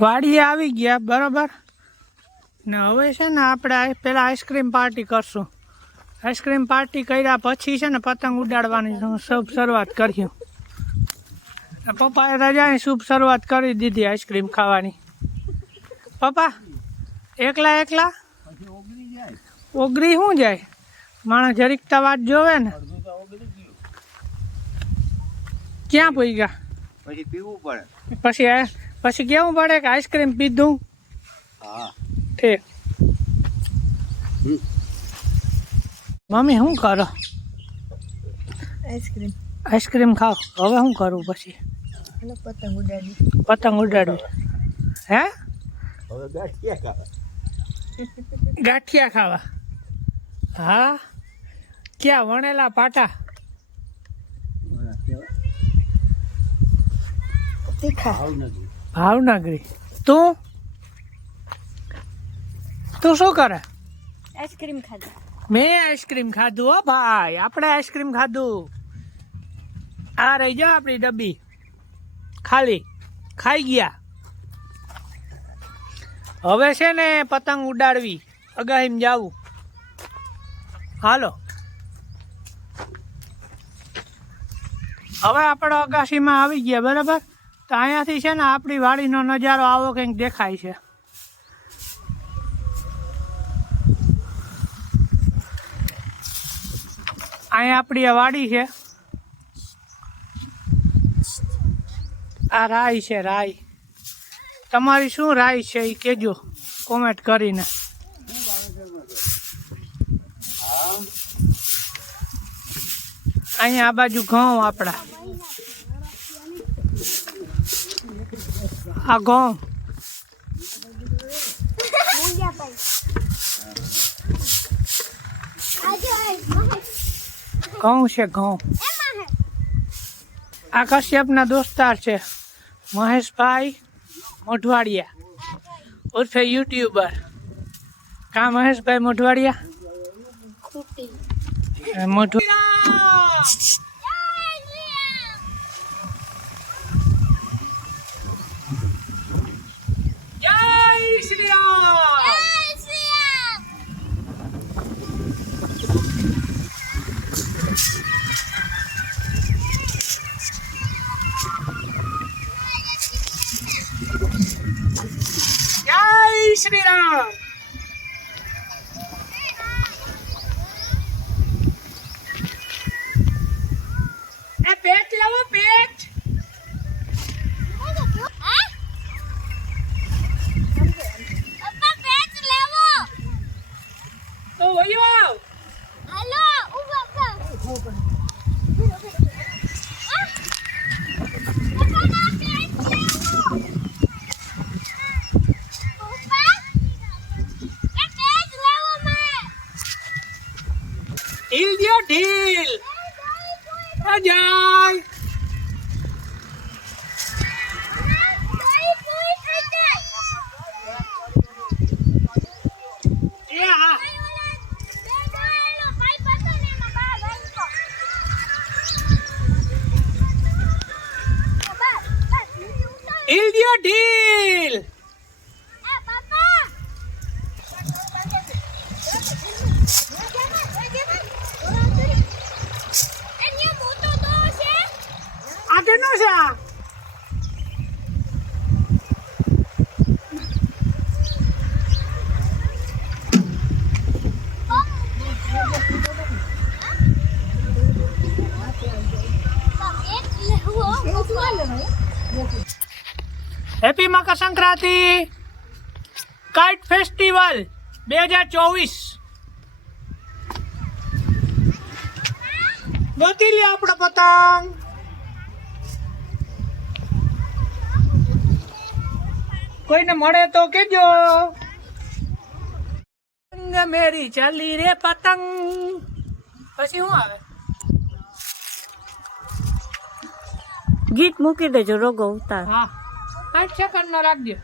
વાડીએ આવી ગયા બરાબર? ને હવે છે ને આપણે પહેલાં આઈસ્ક્રીમ પાર્ટી કરશું. આઈસ્ક્રીમ પાર્ટી કર્યા પછી છે ને પતંગ ઉડાડવાની શુભ શરૂઆત કર્યું પપ્પાએ રજાની શુભ શરૂઆત કરી દીધી આઈસ્ક્રીમ ખાવાની. પપ્પા એકલા એકલા? ઓગરી શું જાય? માણસ જરીકતા વાત જોવે ને. ક્યાં પી ગયા? પછી પીવું પડે. પછી પછી કેવું પડે કે આઈસ્ક્રીમ પીધું? હા. ઠીક. મમ્મી શું કરો? આઈસ્ક્રીમ. આઈસ્ક્રીમ ખાવ હવે શું કરું પછી? પતંગ ઉડાડી. પતંગ ઉડાડવી હે? હવે ગાંઠિયા ખાવા. ગાંઠિયા ખાવા. હા? ક્યાં? વણેલા પાટા? તીખા. ભાવનગર ભાવનગરી તું? તું શું કરે? આઈસ્ક્રીમ ખાધા. મેં આઈસ્ક્રીમ ખાધું હો ભાઈ. આપણે આઈસ્ક્રીમ ખાધું. આ રહી જા આપણી ડબ્બી. ખાલી. ખાઈ ગયા. હવે છે ને પતંગ ઉડાડવી. અગાહીમ જાવું. હાલો. હવે આપણે અગાસીમાં આવી ગયા બરાબર? તો અહીંયાથી છે ને આપણી વાડીનો નજારો આવો કંઈક દેખાય છે. અહીંયા આપણી આ વાડી છે. આ રાય છે રાઈ તમારી શું રાય છે એ કહેજો કોમેન્ટ કરીને. અહીંયા આ બાજુ ઘઉં આપણા. આ ઘઉં ઘઉં છે ઘઉં આ કશ્યપના દોસ્તાર છે મહેશભાઈ મોઢવાડિયા ઉર્ફે યુટ્યુબર. કા મહેશભાઈ મોઢવાડિયા? મોઢવા 20이랑 આ જાય એ હા. ઢીલ દ્યો ઢીલ આ કેનું છે? Happy Makar Sankranti. Kite festival બે હજાર ચોવીસ. ગોતી લે આપણો પતંગ. કોઈને મળે તો કેજો. પતંગ મેરી ચાલી રે પતંગ. પછી શું આવે? ગીત મૂકી દેજો રોગો ઉતાર. હા. પાંચ સેકન્ડ નો રાખજો.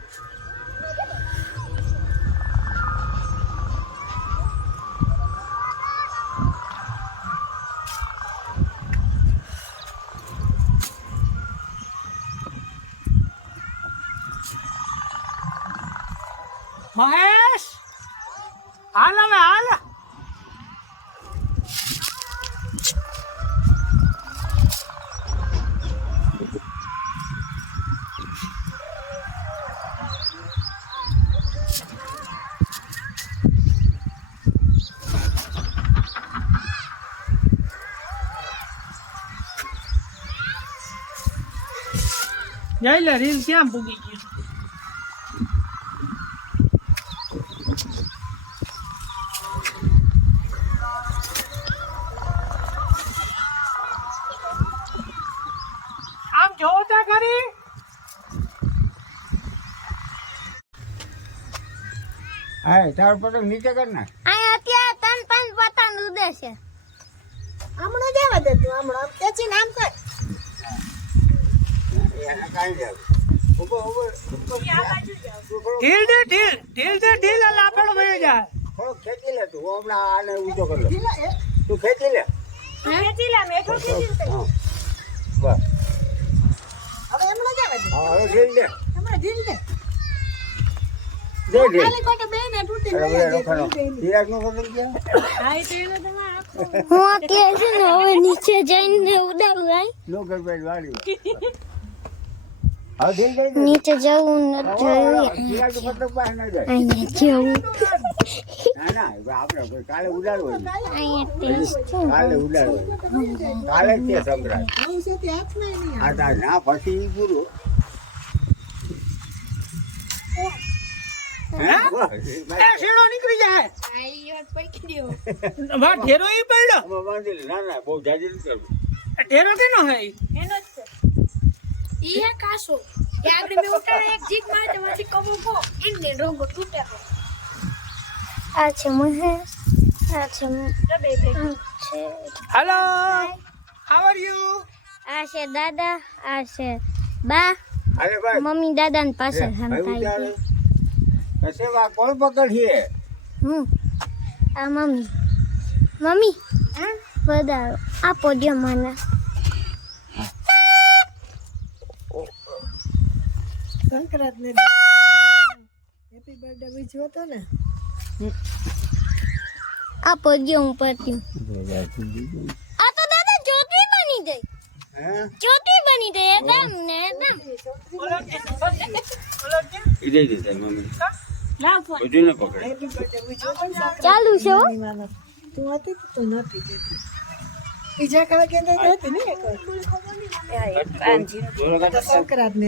મહેશ હાલ હવે હાલ જઈ લે હા તાર પતંગ નીચે કર નાખ. અહીંયા અત્યારે ત્રણ પાંચ પતંગ ઉડે છે. હમણાં જવા દે તું હમણાં. ખેંચી નામ કર. ઢીલ દે ઢીલ. ઢીલ દે ઢીલ આપણો વહી જાય. થોડોક ખેંચી લે તું હમણાં આને ઊંચો કરી તું ખેંચી લે. ખેંચી લે મેઠો ખેંચી લે બસ. હવે હમણાં જવા દે. હા હવે ઢીલ દે. હમણાં ઢીલ દે. દે ઢીલ. હું છે ને હવે નીચે જઈને દે નીચે જવું નથી અહીંયા જવું. કાલે ઉડાડવો કાલે ઉડાડવો કાલે તે સંભળાય આવું છે. તે હાથમાં નહીં આ તાર ના પછી પૂરું. હે? એ શેડો નીકળી જાય. વાહ ઢેરો ઈ પડ્યો. આમાં બાંધી લે. ના ના બહુ જાજી નથી એ ઢેરો કેનો હે ઈ? ઈ હે કાસો. એ આપણે મે ઉતારે એક જીક મારે તેમાંથી કબો પો ઇન્ને રોગો તૂટે આ છે મહેશ આ છે છે હેલો હાઉ આર યુ આ છે દાદા આ છે બા. અરે ભાઈ મમ્મી દાદા ને પાસે ભાઈ સંતાઈ ઉતારે. કશે વા કોણ પકડીએ હું આ મમ્મી. મમ્મી વધારો. આ દો મને સંક્રાંત ને હેપી બર્થડે બીજો હતો ને? આ દો હું પરતી આ તો દાદા જ્યોતિ બની ગઈ. હે? ચોટી બની ગઈ. એકદમ ને એકદમ ઈ દે દે મમ્મી. બધું ને પકડે ચાલુ છે. તું હતી તો તું નહોતી દેતી બીજા કાળ કે હતી ને એક સંક્રાંત ને